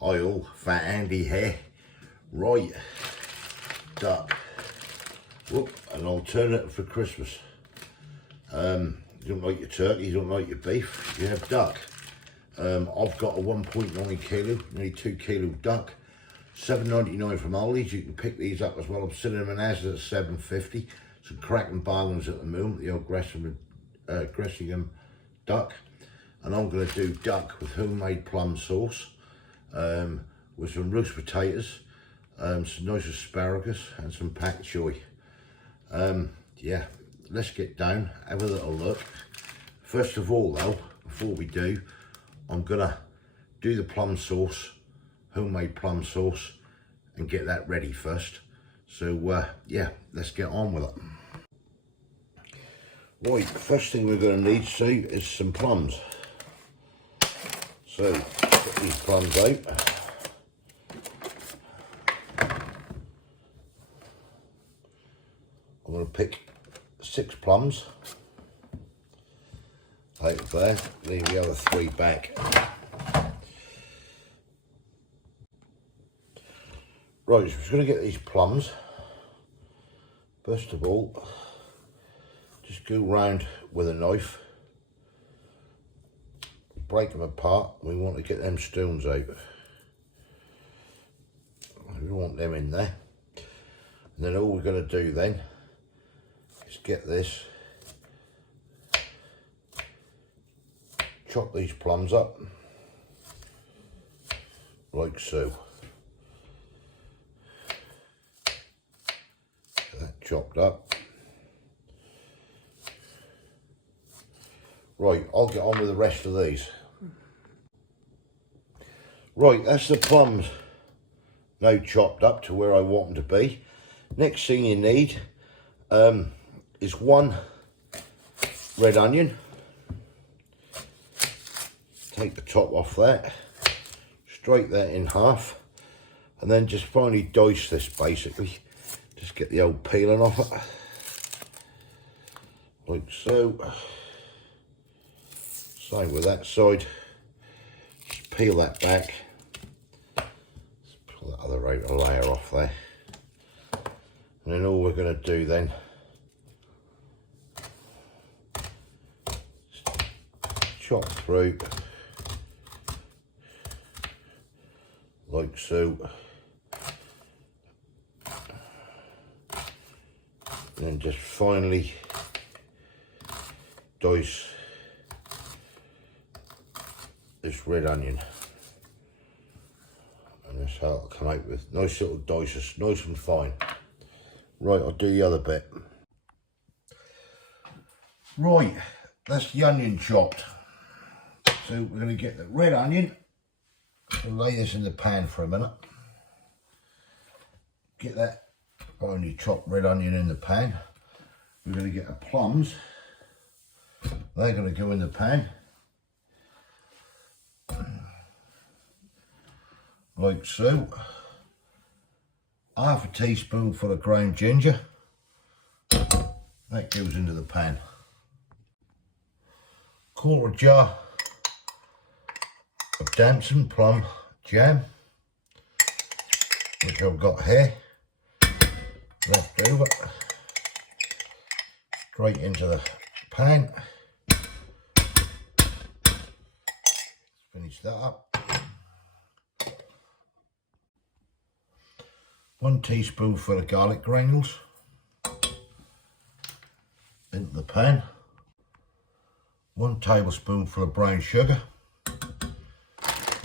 Hi all, Fat Andy here. Right, duck. Whoop, an alternative for Christmas. You don't like your turkey, you don't like your beef, you have duck. I've got a 1.9 kilo, nearly 2 kilo duck. $7.99 from Aldi's. You can pick these up as well. I'm selling them in Asda at $7.50. Some cracking bargains at the moment, the old Gressingham duck. And I'm going to do duck with homemade plum sauce, with some roast potatoes, some nice asparagus and some pak choy. Yeah, let's get down, have a little look. First of all though, before we do, I'm going to do the plum sauce, homemade plum sauce, and get that ready first. So yeah, let's get on with it. Right, first thing we're going to need is some plums. So, get these plums out. I'm going to pick 6 plums out of there, leave the other 3 back. Right, so we're going to get these plums. First of all, just go round with a knife. Break them apart. We want to get them stones out. We want them in there. And then all we're going to do then is get this, chop these plums up like so. Get that chopped up. Right, I'll get on with the rest of these. Right, that's the plums now chopped up to where I want them to be. Next thing you need is 1 red onion. Take the top off that, straight that in half, and then just finally dice this basically. Just get the old peeling off it, like so. Same with that side. Just peel that back. Just pull that other outer layer off there. And then all we're going to do then, chop through like so. And then just finally dice this red onion, and that's how it'll come out with nice little dices, nice and fine. Right, I'll do the other bit. Right, that's the onion chopped. So we're going to get the red onion, we'll lay this in the pan for a minute. Get that finely chopped red onion in the pan. We're going to get the plums, they're going to go in the pan. Like so. Half a teaspoonful of ground ginger, that goes into the pan. Quarter jar of damson plum jam, which I've got here, left over, straight into the pan. Finish that up. 1 teaspoonful of garlic granules into the pan. 1 tablespoonful of brown sugar.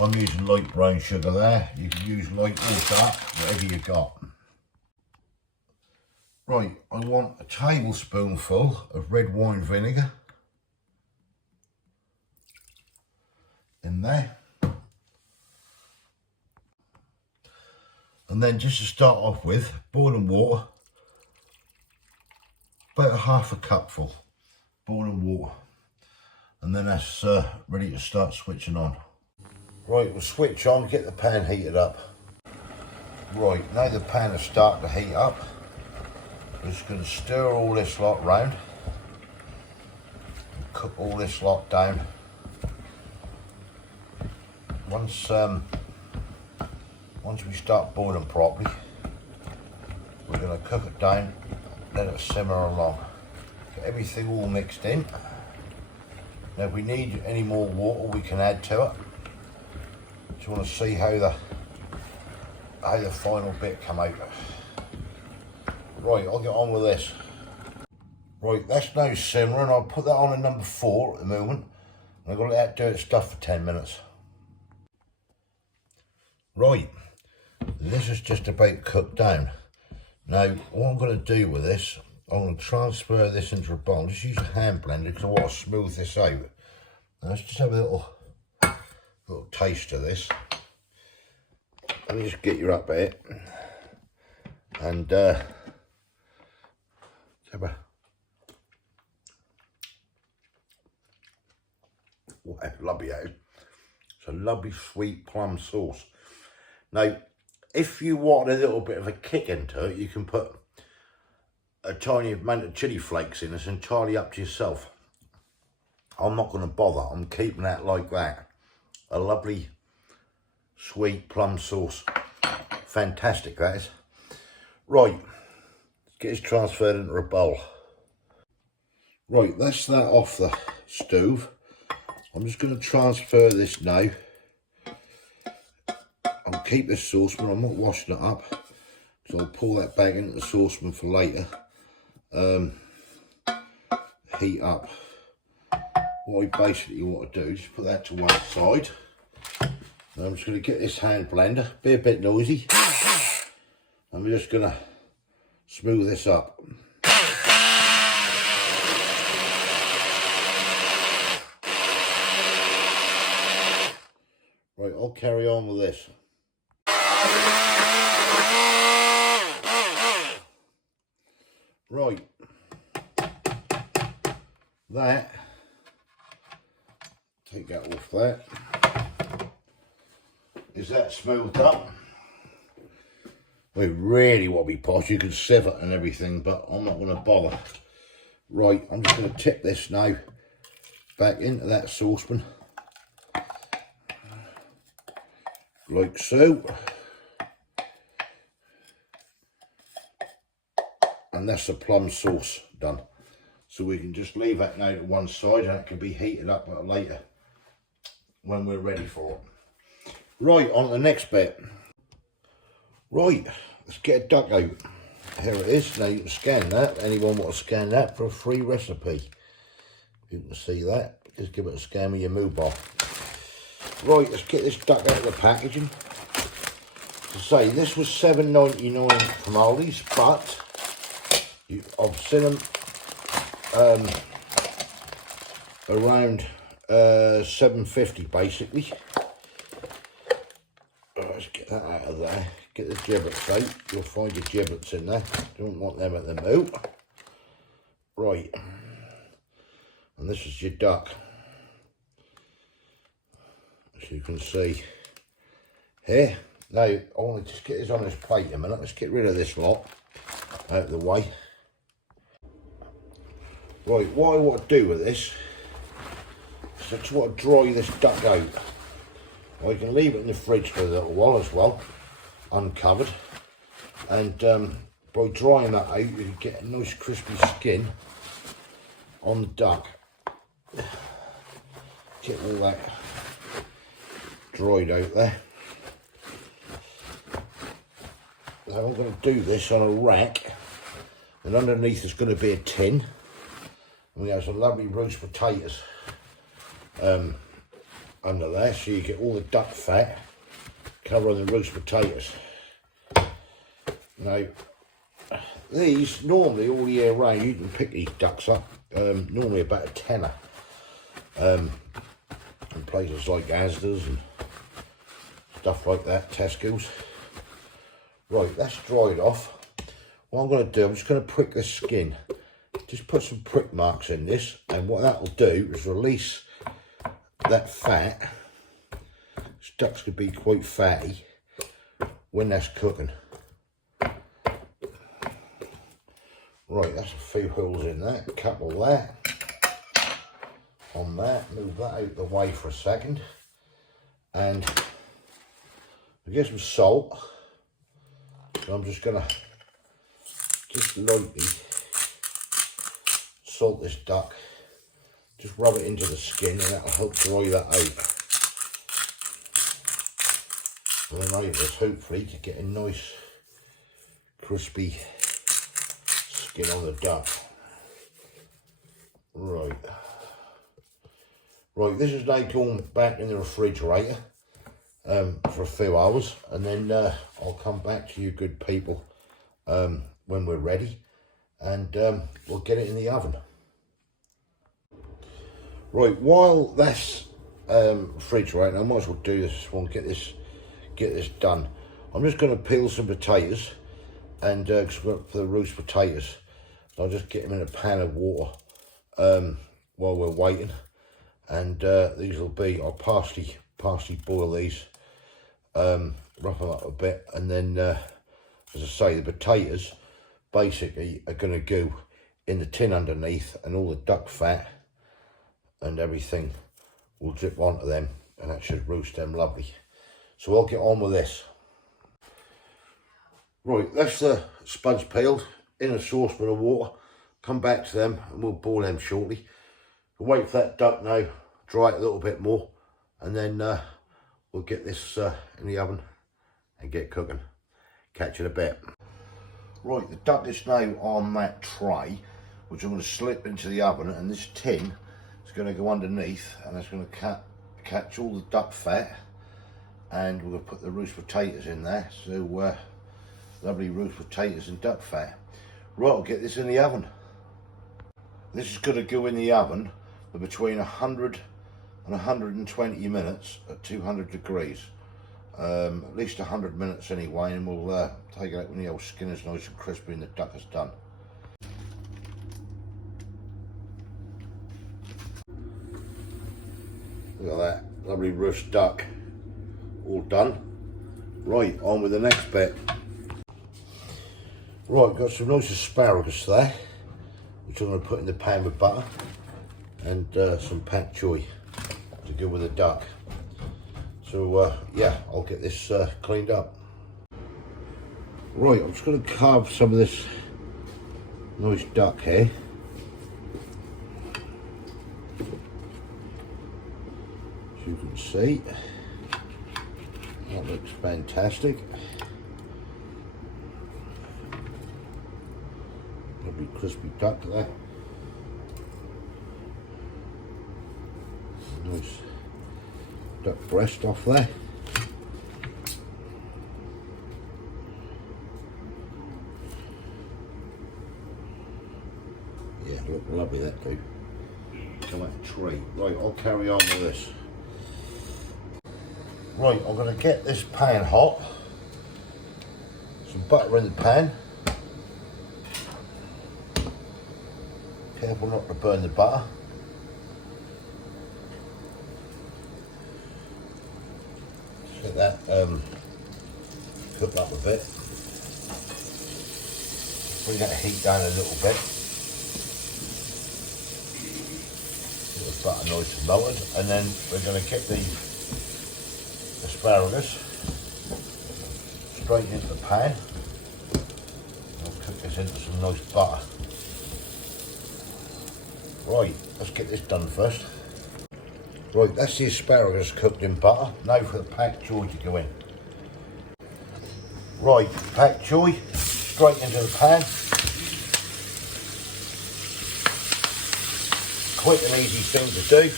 I'm using light brown sugar there. You can use light or dark, whatever you got. Right, I want a tablespoonful of red wine vinegar in there. And then just to start off with, boiling water, about a half a cupful, boiling water. And then that's ready to start switching on. Right, we'll switch on, get the pan heated up. Right, now the pan is starting to heat up. We're just going to stir all this lot round. And cook all this lot down. Once Once we start boiling properly, we're going to cook it down, let it simmer along. Get everything all mixed in. Now if we need any more water, we can add to it. Just want to see how the final bit come out. Right, I'll get on with this. Right, that's now simmering. I'll put that on at number 4 at the moment. And I've got to let that do its stuff for 10 minutes. Right, this is just about cooked down. Now, what I'm going to do with this, I'm going to transfer this into a bowl. Just use a hand blender because I want to smooth this out. Now, let's just have a little taste of this. Let me just get you up here. And have a what a lovely that is. It's a lovely sweet plum sauce. Now, if you want a little bit of a kick into it, you can put a tiny amount of chili flakes in. It's entirely up to yourself. I'm not going to bother. I'm keeping that like that. A lovely sweet plum sauce. Fantastic, that is. Right, let's get this transferred into a bowl. Right, that's that off the stove. I'm just going to transfer this now. I'll keep this saucepan, I'm not washing it up. So I'll pull that back into the saucepan for later. Heat up. What I basically want to do is just put that to one side. Now I'm just going to get this hand blender, be a bit noisy. I'm just going to smooth this up. Right, I'll carry on with this. Right, that, take that off that. Is that smoothed up? We really want to be posh, you can sieve it and everything, but I'm not going to bother. Right, I'm just going to tip this now back into that saucepan. Like so. And that's the plum sauce done. So we can just leave that now to one side and it can be heated up later when we're ready for it. Right, on to the next bit. Right, let's get a duck out. Here it is. Now you can scan that. Anyone want to scan that for a free recipe? You can see that. Just give it a scan with your mobile. Right, let's get this duck out of the packaging. To say, this was $7.99 from Aldi's, but I've seen them around $7.50 basically. Let's get that out of there. Get the giblets out. You'll find your giblets in there. Don't want them at the moment. Right, and this is your duck. As you can see here. Now, I want to just get this on this plate a minute. Let's get rid of this lot out of the way. Right, what I want to do with this is I just want to dry this duck out. I can leave it in the fridge for a little while as well, uncovered. And by drying that out, you can get a nice crispy skin on the duck. Get all that dried out there. Now I'm going to do this on a rack, and underneath is going to be a tin, and we have some lovely roast potatoes under there, so you get all the duck fat covering the roast potatoes. Now these, normally all year round you can pick these ducks up, normally about a tenner in places like Asda's and stuff like that, Tesco's. Right, that's dried off. What I'm going to do, I'm just going to prick the skin. Just put some prick marks in this, and what that will do is release that fat. This duck's going to be quite fatty when that's cooking. Right, that's a few holes in there, a couple there. On that, move that out of the way for a second. And We get some salt. So I'm just gonna lightly salt this duck. Just rub it into the skin and that'll help dry that out. And enable us hopefully to get a nice crispy skin on the duck. Right. Right, this is now going back in the refrigerator for a few hours, and then I'll come back to you good people when we're ready, and we'll get it in the oven. Right, while that's refrigerating, I might as well do this one, get this done. I'm just going to peel some potatoes, and cause we're for the roast potatoes, I'll just get them in a pan of water while we're waiting. And these will be, I'll partially boil these, rough them up a bit, and then as I say, the potatoes basically are going to go in the tin underneath, and all the duck fat and everything will drip onto them, and that should roast them lovely. So I'll get on with this. Right, that's the spuds peeled in a saucepan of water. Come back to them and we'll boil them shortly. We'll wait for that duck now, dry it a little bit more, and then we'll get this in the oven and get cooking. Catch you in a bit. Right, the duck is now on that tray, which I'm going to slip into the oven, and this tin is going to go underneath, and it's going to catch all the duck fat, and we're going to put the roast potatoes in there. So lovely roast potatoes and duck fat. Right, I'll get this in the oven. This is going to go in the oven for between 100 and 120 minutes at 200 degrees. At least 100 minutes anyway, and we'll take it out when the old skin is nice and crispy and the duck is done. Look at that, lovely roast duck, all done. Right, on with the next bit. Right, got some nice asparagus there, which I'm going to put in the pan with butter, and some pak choy to go with the duck. So yeah, I'll get this cleaned up. Right, I'm just going to carve some of this nice duck here. As you can see, that looks fantastic. Lovely crispy duck there. Nice duck breast off there. Yeah, look lovely that too. Come out a treat. Right, I'll carry on with this. Right, I'm going to get this pan hot. Some butter in the pan. Careful not to burn the butter. Let that cook up a bit. Bring that heat down a little bit. Get the butter nice and melted, and then we're going to get the asparagus straight into the pan. I'll cook this into some nice butter. Right, let's get this done first. Right, that's the asparagus cooked in butter. Now for the pak choy to go in. Right, pak choy straight into the pan. Quick and easy thing to do.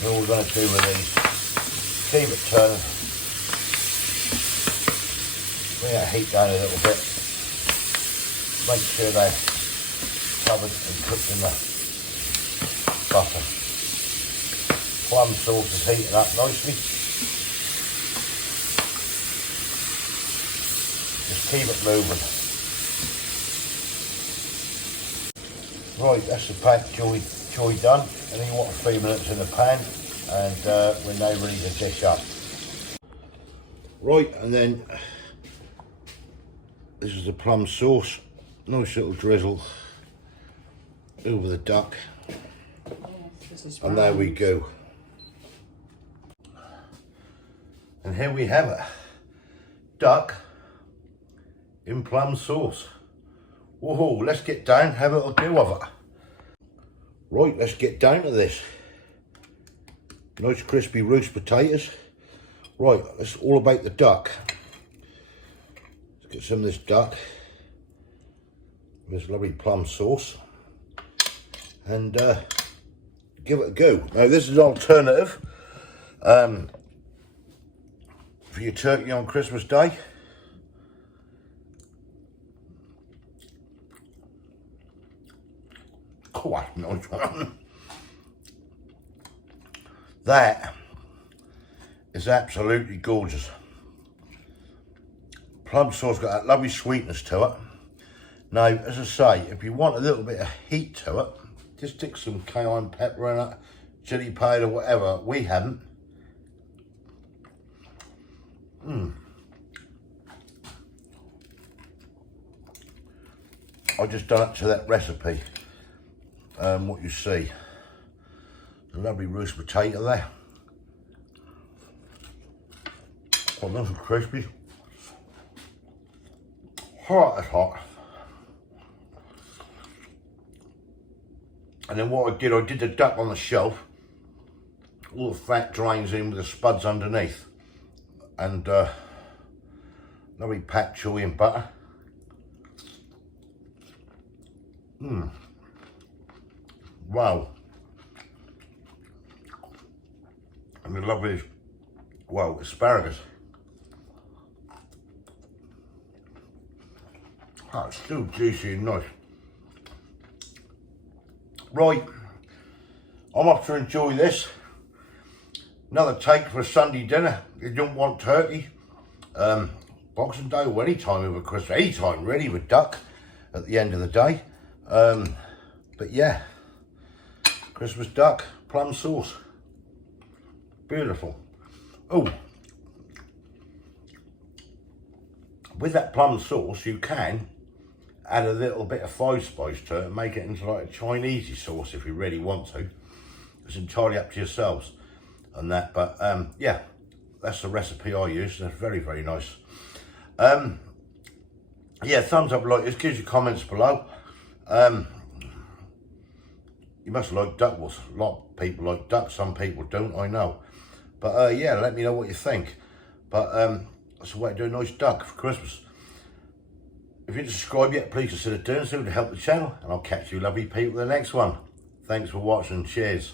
And all we're going to do with these, keep it turning. Bring that heat down a little bit. Make sure they're covered and cooked in the butter. Plum sauce is heating up nicely. Just keep it moving. Right, that's the pak choy done. And then you want a few minutes in the pan, and we're now ready to dish up. Right, and then this is the plum sauce. Nice little drizzle over the duck. Yes, and there we go. And here we have it. Duck in plum sauce. Whoa, let's get down, have a little go of it. Right, let's get down to this. Nice crispy roast potatoes. Right, it's all about the duck. Let's get some of this duck. This lovely plum sauce. And give it a go. Now this is an alternative for your turkey on Christmas Day. Quite a nice one. That is absolutely gorgeous. Plum sauce got that lovely sweetness to it. Now, as I say, if you want a little bit of heat to it, just stick some cayenne pepper in it, chili powder, whatever. We haven't. I just done it to that recipe. What you see. A lovely roast potato there. Quite nice and crispy. Hot as hot. And then what I did the duck on the shelf. All the fat drains in with the spuds underneath. And lovely pat chewy in butter. Wow. And the lovely, well, asparagus. Oh, it's still juicy and nice. Right, I'm off to enjoy this. Another take for a Sunday dinner. You don't want turkey. Boxing Day or any time over Christmas, any time really with duck at the end of the day. But yeah, Christmas duck, plum sauce. Beautiful. Oh, with that plum sauce, you can add a little bit of five spice to it and make it into like a Chinese sauce if you really want to. It's entirely up to yourselves on that, but yeah, that's the recipe I use. That's very, very nice. Yeah, thumbs up, like this, gives you comments below. You must like duck. Well, a lot of people like duck, some people don't, I know. But yeah, let me know what you think. But that's a way to do a nice duck for Christmas. If you didn't subscribe yet, please consider doing so to help the channel, and I'll catch you lovely people in the next one. Thanks for watching. Cheers.